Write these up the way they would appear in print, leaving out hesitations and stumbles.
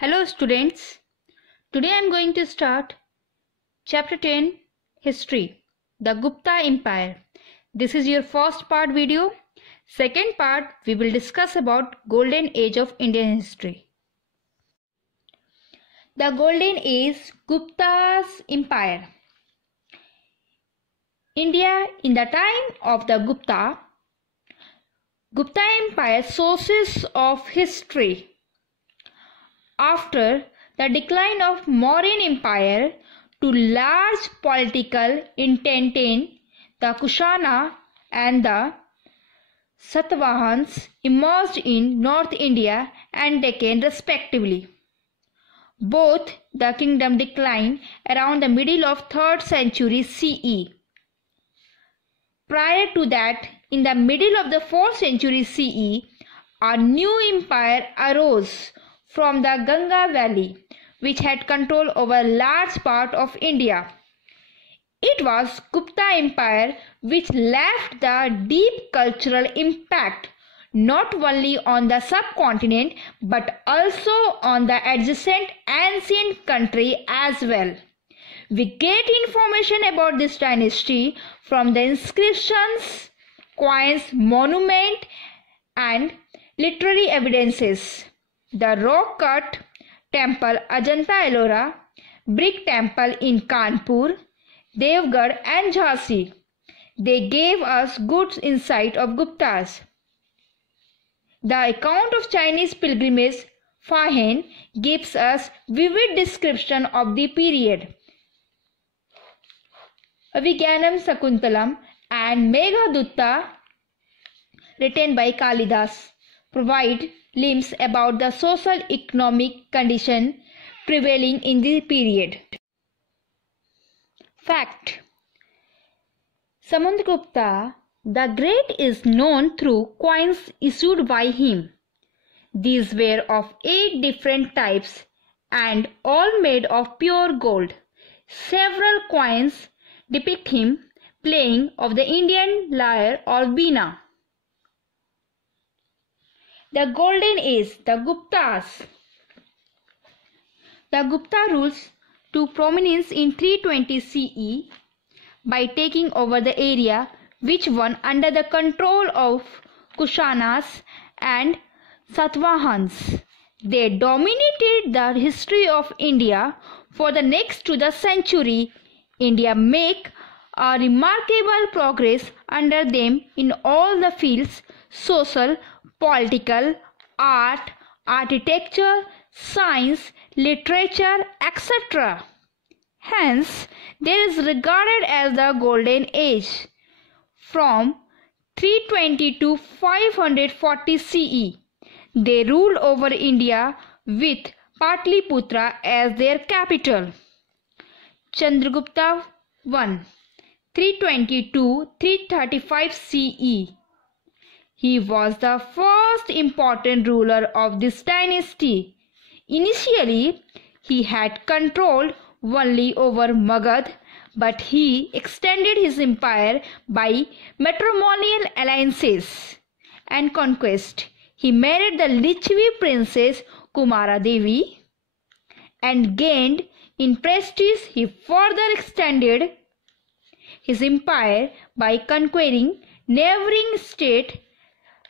Hello students, today I am going to start chapter 10 History, the Gupta Empire. This is your first part video. Second part we will discuss about Golden Age of Indian history. The Golden Age, Gupta's Empire. India in the time of the Gupta Empire. Sources of history. After the decline of Mauryan Empire to large political intent in the Kushana and the Satvahans emerged in North India and Deccan respectively. Both the kingdom declined around the middle of 3rd century CE. Prior to that, in the middle of the 4th century CE, a new empire arose from the Ganga Valley, which had control over a large part of India. It was Gupta Empire which left the deep cultural impact not only on the subcontinent but also on the adjacent ancient country as well. We get information about this dynasty from the inscriptions, coins, monument and literary evidences. The rock-cut temple Ajanta-Ellora, brick temple in Kanpur, Devgarh and Jhansi. They gave us good insight of Guptas. The account of Chinese pilgrimage Fa Hien gives us vivid description of the period. Abhigyanam Sakuntalam and Meghdutta, written by Kalidas, provide glimpses about the social economic condition prevailing in the period. Fact: Samudragupta the Great is known through coins issued by him. These were of 8 different types and all made of pure gold. Several coins depict him playing of the Indian lyre or veena. The Golden Age, the Guptas. The Gupta rules to prominence in 320 CE by taking over the area which were under the control of Kushanas and Satvahans. They dominated the history of India for the next to the century. India make a remarkable progress under them in all the fields: social, political, art, architecture, science, literature, etc. Hence, there is regarded as the Golden Age from 320 to 540 CE. They ruled over India with Patliputra as their capital. Chandragupta I, 320 to 335 CE. He was the first important ruler of this dynasty. Initially, he had control only over Magad, but he extended his empire by matrimonial alliances and conquest. He married the Lichvi princess Kumara Devi and gained in prestige. He further extended his empire by conquering neighboring states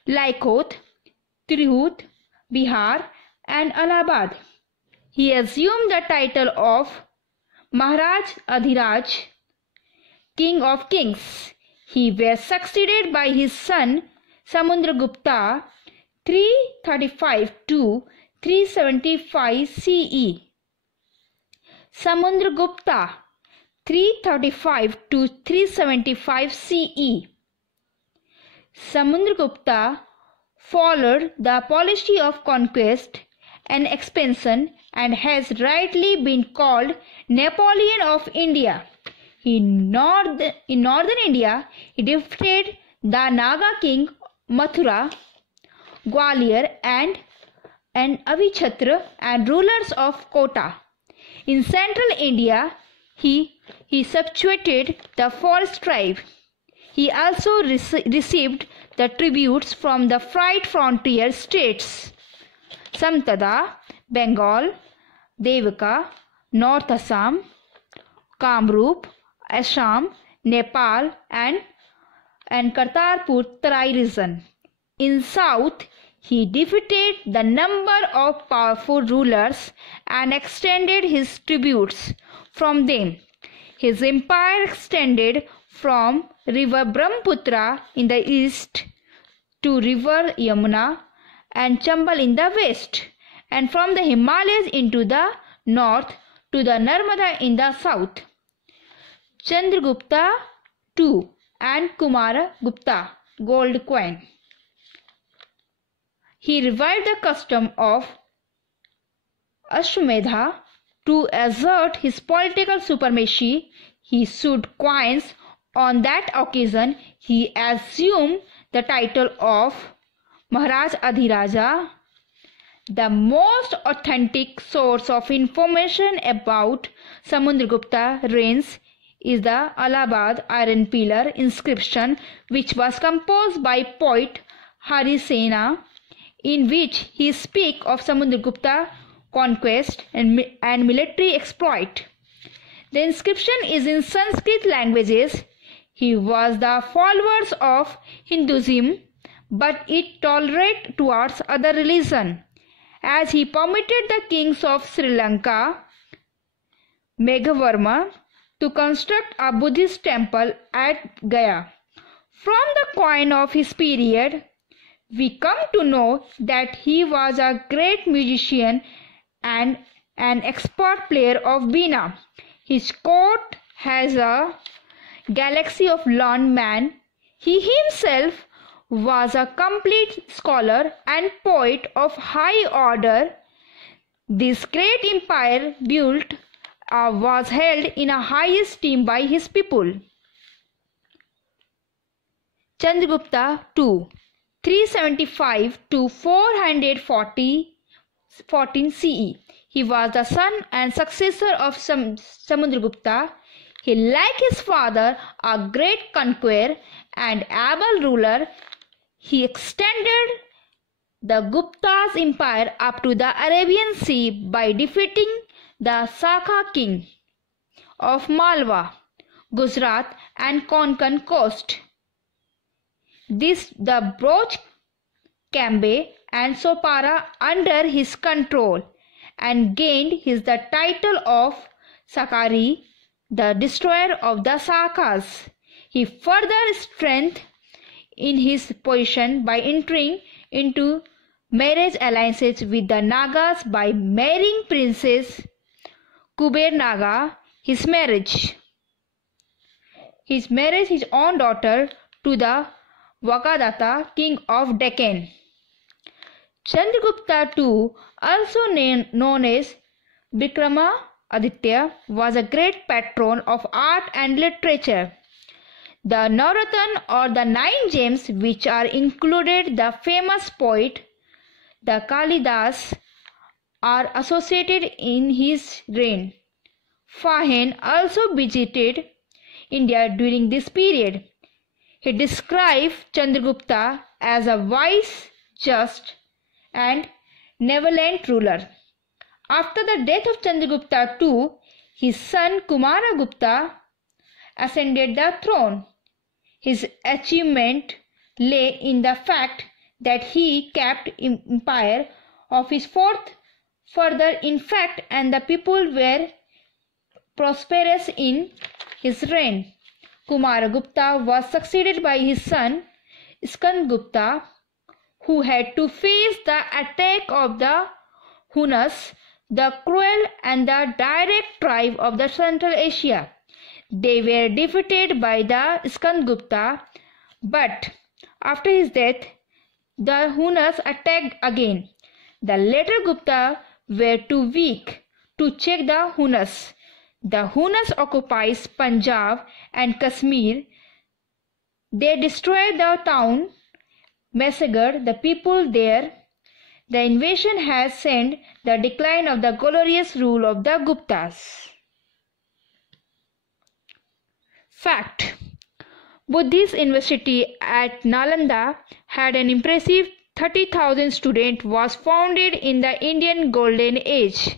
like Tirhut, Bihar and Allahabad. He assumed the title of Maharaj Adhiraj, King of Kings. He was succeeded by his son Samudragupta, 335 to 375 CE. Samudragupta, 335 to 375 CE. Samudragupta followed the policy of conquest and expansion and has rightly been called Napoleon of India. In northern India, he defeated the Naga king Mathura, Gwalior and Avichhatra and rulers of Kota. In central India, he subjugated the forest tribe. He also received the tributes from the freed frontier states. Samtada, Bengal, Devaka, North Assam, Kamrup, Assam, Nepal, and Kartarpur Tarai region. In south, he defeated the number of powerful rulers and extended his tributes from them. His empire extended from river Brahmaputra in the east to river Yamuna and Chambal in the west, and from the Himalayas into the north to the Narmada in the south. Chandragupta II and Kumaragupta gold coin. He revived the custom of Ashwamedha to assert his political supremacy. He issued coins. On that occasion, he assumed the title of Maharaj Adhiraja. The most authentic source of information about Samudragupta reigns is the Allahabad iron pillar inscription, which was composed by poet Harisena, in which he speaks of Samudragupta conquest and military exploit. The inscription is in Sanskrit languages. He was the followers of Hinduism, but it tolerant towards other religion, as he permitted the kings of Sri Lanka, Meghavarma, to construct a Buddhist temple at Gaya. From the coin of his period, we come to know that he was a great musician and an expert player of Veena. His court has a galaxy of learned men. He himself was a complete scholar and poet of high order. This great empire built was held in a high esteem by his people. Chandragupta II, 375 to 414 CE. He was the son and successor of Samudragupta. He, like his father, a great conqueror and able ruler. He extended the Gupta's empire up to the Arabian Sea by defeating the Sakha king of Malwa, Gujarat and Konkan coast. The brought Cambay and Sopara under his control and gained the title of Sakari, the destroyer of the Sakas. He further strengthened in his position by entering into marriage alliances with the Nagas by marrying Princess Kuber Naga, his own daughter, to the Vakadatta, king of Deccan. Chandragupta II, also known as Vikramaditya, was a great patron of art and literature. The Navratna, or the 9 gems, which are included the famous poet, the Kalidas, are associated in his reign. Fahen also visited India during this period. He described Chandragupta as a wise, just, and benevolent ruler. After the death of Chandragupta II, his son Kumaragupta ascended the throne. His achievement lay in the fact that he kept empire of his fourth further intact, and the people were prosperous in his reign. Kumaragupta was succeeded by his son Skandagupta, who had to face the attack of the Hunas, the cruel and the direct tribe of the Central Asia. They were defeated by the Skandagupta, but after his death, the Hunas attacked again. The later Gupta were too weak to check the Hunas. The Hunas occupies Punjab and Kashmir. They destroyed the town, massacred the people there. The invasion has sent the decline of the glorious rule of the Guptas. Fact: Buddhist University at Nalanda had an impressive 30,000 students was founded in the Indian Golden Age.